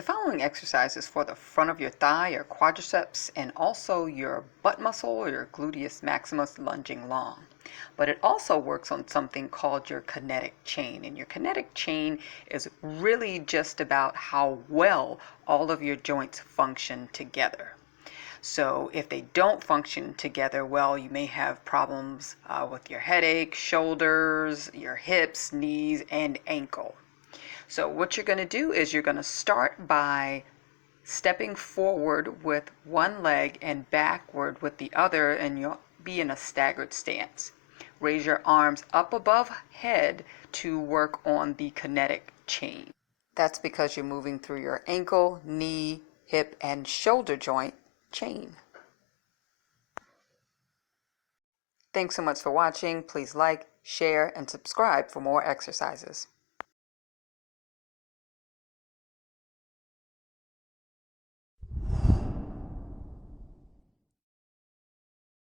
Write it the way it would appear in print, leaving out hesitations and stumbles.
The following exercise is for the front of your thigh, your quadriceps, and also your butt muscle or your gluteus maximus lunging long. But it also works on something called your kinetic chain. And your kinetic chain is really just about how well all of your joints function together. So if they don't function together well, you may have problems with your headache, shoulders, your hips, knees, and ankle. So what you're going to do is you're going to start by stepping forward with one leg and backward with the other, and you'll be in a staggered stance. Raise your arms up above head to work on the kinetic chain. That's because you're moving through your ankle, knee, hip, and shoulder joint chain. Thanks so much for watching. Please like, share, and subscribe for more exercises.